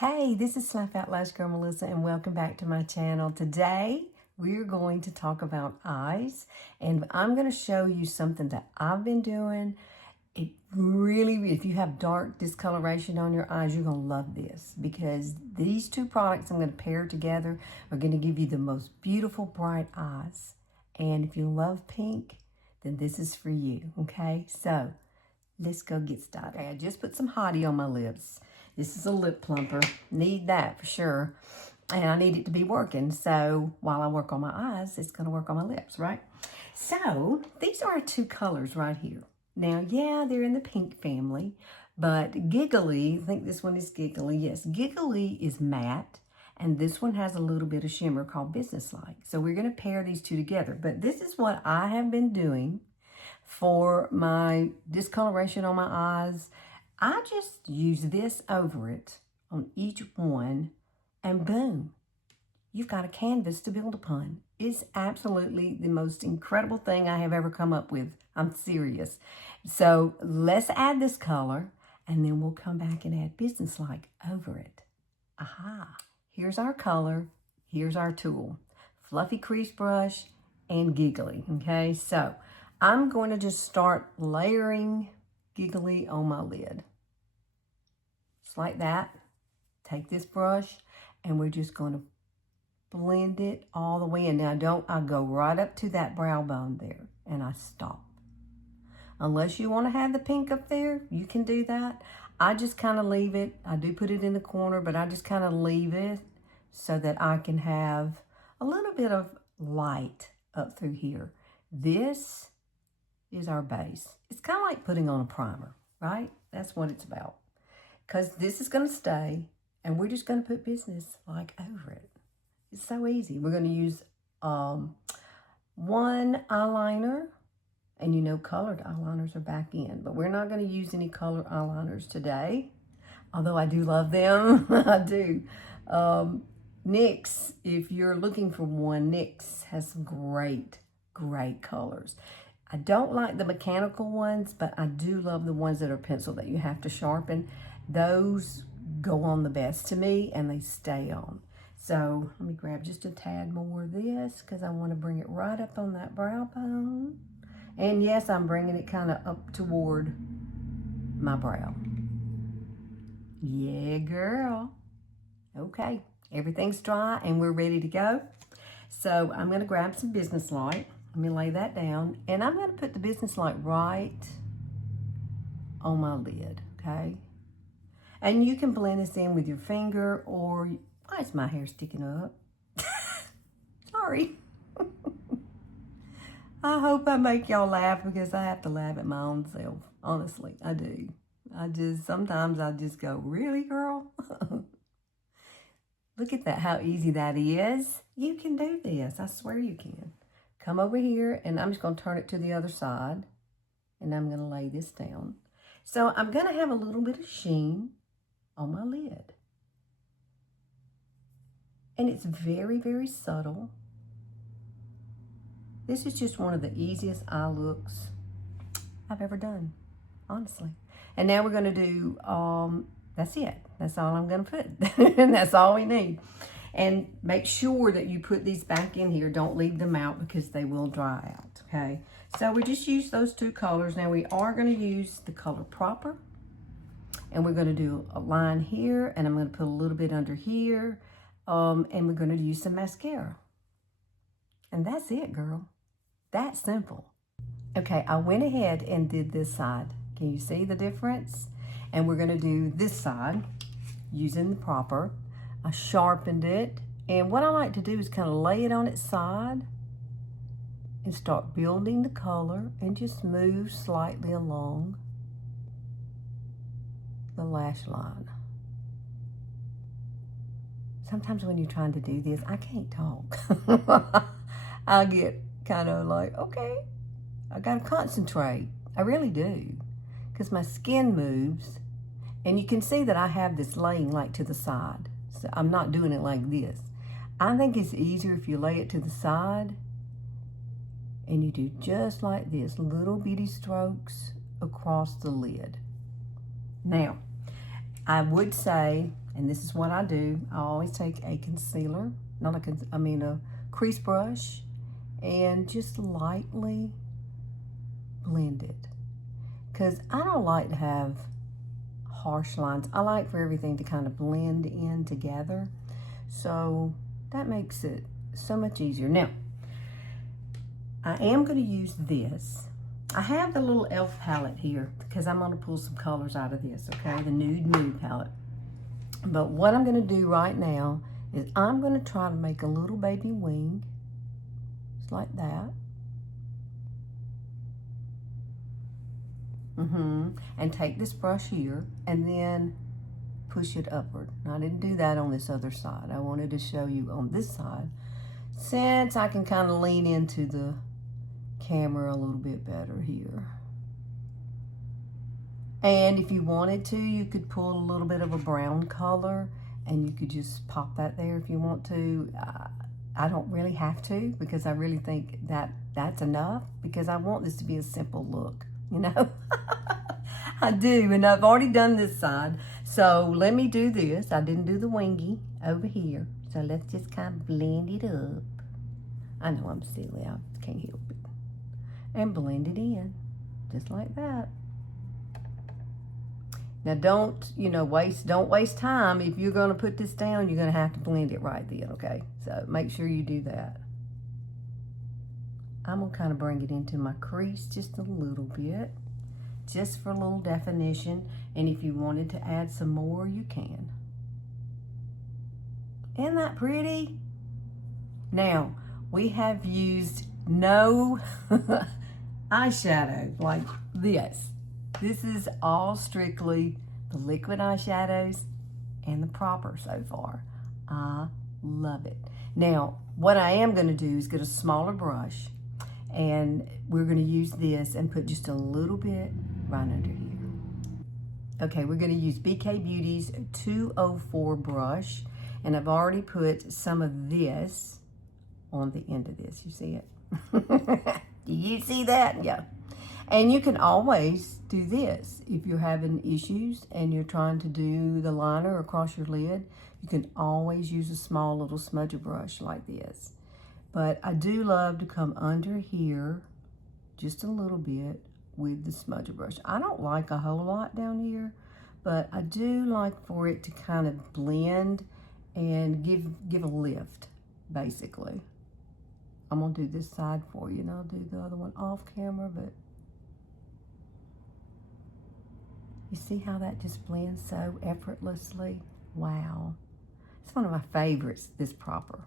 Hey, this is Slap Out Lash Girl Melissa and welcome back to my channel. Today, we're going to talk about eyes and I'm going to show you something that I've been doing. It really, if you have dark discoloration on your eyes, you're going to love this because these two products I'm going to pair together are going to give you the most beautiful bright eyes. And if you love pink, then this is for you, okay? So, let's go get started. Okay, I just put some Hottie on my lips. This is a lip plumper. Need that for sure. And I need it to be working. So while I work on my eyes, it's going to work on my lips, right? So these are our two colors right here. Now, yeah, they're in the pink family. But Giggly, I think this one is Giggly. Yes, Giggly is matte. And this one has a little bit of shimmer called Businesslike. So we're going to pair these two together. But this is what I have been doing for my discoloration on my eyes. I just use this over it on each one and boom, you've got a canvas to build upon. It's absolutely the most incredible thing I have ever come up with. I'm serious. So let's add this color and then we'll come back and add Businesslike over it. Aha, here's our color, here's our tool. Fluffy crease brush and Giggly, okay? So I'm going to just start layering Giggly on my lid. Just like that. Take this brush and we're just going to blend it all the way in. Now I go right up to that brow bone there and I stop. Unless you want to have the pink up there, you can do that. I just kind of leave it. I do put it in the corner, but I just kind of leave it so that I can have a little bit of light up through here. This is our base. It's kind of like putting on a primer, right? That's what it's about. Because this is going to stay, and we're just going to put Businesslike over it. It's so easy. We're going to use one eyeliner, and you know colored eyeliners are back in, but we're not going to use any colored eyeliners today, although I do love them. I do. NYX, if you're looking for one, NYX has some great colors. I don't like the mechanical ones, but I do love the ones that are pencil that you have to sharpen. Those go on the best to me and they stay on. So let me grab just a tad more of this because I want to bring it right up on that brow bone. And yes, I'm bringing it kind of up toward my brow. Yeah, girl. Okay, everything's dry and we're ready to go. So I'm going to grab some Businesslike. Let me lay that down. And I'm going to put the Businesslike right on my lid, okay? And you can blend this in with your finger or... Why is my hair sticking up? Sorry. I hope I make y'all laugh because I have to laugh at my own self. Honestly, I do. Sometimes I just go, really, girl? Look at that, how easy that is. You can do this. I swear you can. Come over here, and I'm just going to turn it to the other side, and I'm going to lay this down. So I'm going to have a little bit of sheen on my lid. And it's very, very subtle. This is just one of the easiest eye looks I've ever done, honestly. And now we're going to do, that's it. That's all I'm going to put. And that's all we need. And make sure that you put these back in here. Don't leave them out because they will dry out, okay? So we just use those two colors. Now we are going to use the color Proper. And we're going to do a line here. And I'm going to put a little bit under here. And we're going to use some mascara. And that's it, girl. That's simple. Okay, I went ahead and did this side. Can you see the difference? And we're going to do this side using the Proper. I sharpened it, and what I like to do is kind of lay it on its side and start building the color and just move slightly along the lash line. Sometimes when you're trying to do this, I can't talk. I get kind of like, okay, I gotta concentrate. I really do, because my skin moves, and you can see that I have this laying like to the side. So I'm not doing it like this. I think it's easier if you lay it to the side and you do just like this, little bitty strokes across the lid. Now, I would say And this is what I do. I always take a concealer, not a, I mean a crease brush, and just lightly blend it. Because I don't like to have harsh lines. I like for everything to kind of blend in together. So that makes it so much easier. Now, I am going to use this. I have the little e.l.f. palette here because I'm going to pull some colors out of this, okay? The Nude palette. But what I'm going to do right now is I'm going to try to make a little baby wing. Just like that. And take this brush here and then push it upward. Now, I didn't do that on this other side. I wanted to show you on this side, since I can kind of lean into the camera a little bit better here. And if you wanted to, you could pull a little bit of a brown color and you could just pop that there if you want to. I don't really have to, because I really think that that's enough, because I want this to be a simple look, you know. I do, and I've already done this side. So let me do this. I didn't do the wingy over here. So let's just kind of blend it up. I know I'm silly, I can't help it. And blend it in, just like that. Now don't waste time. If you're gonna put this down, you're gonna have to blend it right then, okay? So make sure you do that. I'm gonna kind of bring it into my crease just a little bit, just for a little definition. And if you wanted to add some more, you can. Isn't that pretty? Now, we have used no eyeshadow like this. This is all strictly the liquid eyeshadows and the proper so far. I love it. Now, what I am going to do is get a smaller brush, and we're going to use this and put just a little bit right under here. Okay, we're going to use BK Beauty's 204 brush, and I've already put some of this on the end of this. You see it? Do you see that? Yeah. And you can always do this. If you're having issues and you're trying to do the liner across your lid, you can always use a small little smudger brush like this. But I do love to come under here just a little bit with the smudger brush. I don't like a whole lot down here, but I do like for it to kind of blend and give a lift, basically. I'm gonna do this side for you, and I'll do the other one off camera, but you see how that just blends so effortlessly? Wow. It's one of my favorites, this proper.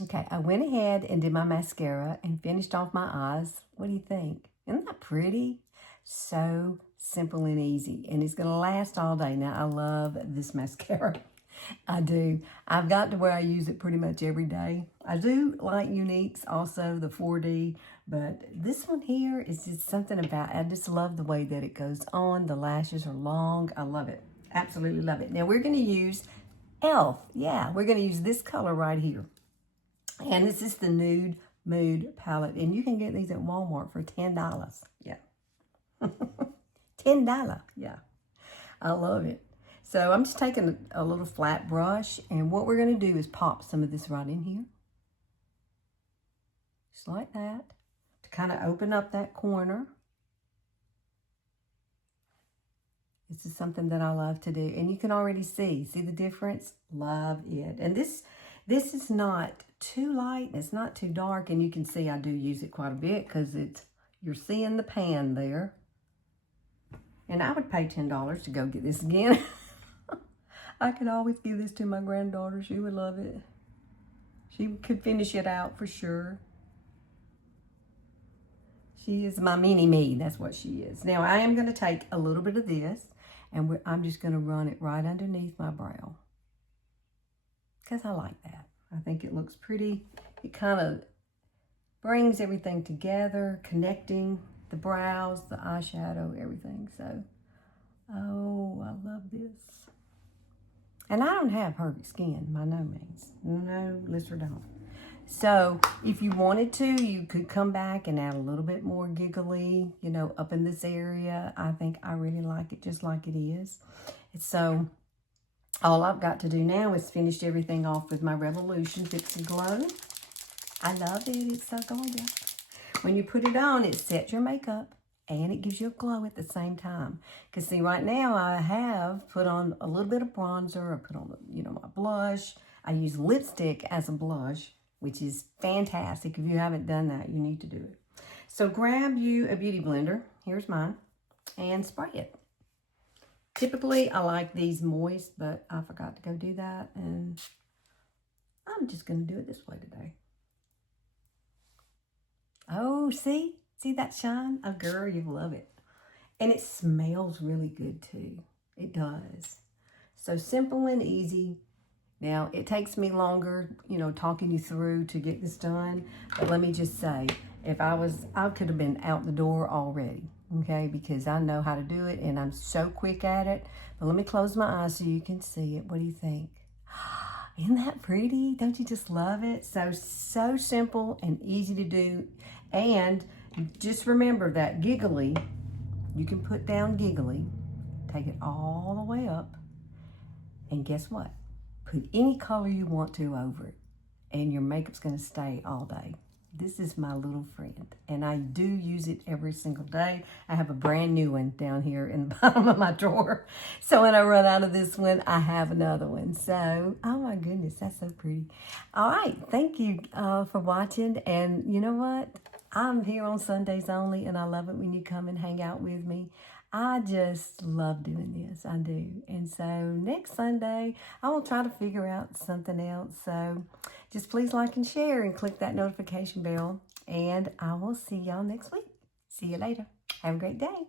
Okay, I went ahead and did my mascara and finished off my eyes. What do you think? Isn't that pretty? So simple and easy, and it's gonna last all day. Now, I love this mascara. I do. I've got to where I use it pretty much every day. I do like Younique's also, the 4D, but this one here is just something about, I just love the way that it goes on. The lashes are long. I love it. Absolutely love it. Now we're going to use e.l.f. Yeah, we're going to use this color right here. And this is the Nude Mood palette. And you can get these at Walmart for $10. Yeah. $10. Yeah. I love it. So I'm just taking a little flat brush, and what we're going to do is pop some of this right in here. Just like that, to kind of open up that corner. This is something that I love to do, and you can already see the difference? Love it. And this is not too light, it's not too dark, and you can see I do use it quite a bit because you're seeing the pan there. And I would pay $10 to go get this again. I could always give this to my granddaughter. She would love it. She could finish it out for sure. She is my mini-me. That's what she is. Now, I am going to take a little bit of this, and I'm just going to run it right underneath my brow. Because I like that. I think it looks pretty. It kind of brings everything together, connecting the brows, the eyeshadow, everything. So, oh, I love this. And I don't have perfect skin, by no means. No, Lister don't. So if you wanted to, you could come back and add a little bit more giggly, up in this area. I think I really like it just like it is. So All I've got to do now is finish everything off with my Revolution Fix and Glow. I love it. It's so gorgeous. When you put it on, it sets your makeup and it gives you a glow at the same time. Because see, right now I have put on a little bit of bronzer. I put on, my blush. I use lipstick as a blush, which is fantastic. If you haven't done that, you need to do it. So grab you a beauty blender. Here's mine. And spray it. Typically, I like these moist, but I forgot to go do that. And I'm just going to do it this way today. Oh, see? See that shine? Oh, girl, you love it. And it smells really good, too. It does. So simple and easy. Now, it takes me longer, talking you through to get this done. But let me just say, I could have been out the door already. Okay, because I know how to do it and I'm so quick at it. But let me close my eyes so you can see it. What do you think? Isn't that pretty? Don't you just love it? So simple and easy to do. And just remember that giggly, you can put down giggly, take it all the way up, and guess what? Put any color you want to over it, and your makeup's gonna stay all day. This is my little friend, and I do use it every single day. I have a brand new one down here in the bottom of my drawer. So when I run out of this one, I have another one. So, oh my goodness, that's so pretty. All right, thank you for watching. And you know what? I'm here on Sundays only, and I love it when you come and hang out with me. I just love doing this. I do. And so next Sunday, I will try to figure out something else. So just please like and share and click that notification bell. And I will see y'all next week. See you later. Have a great day.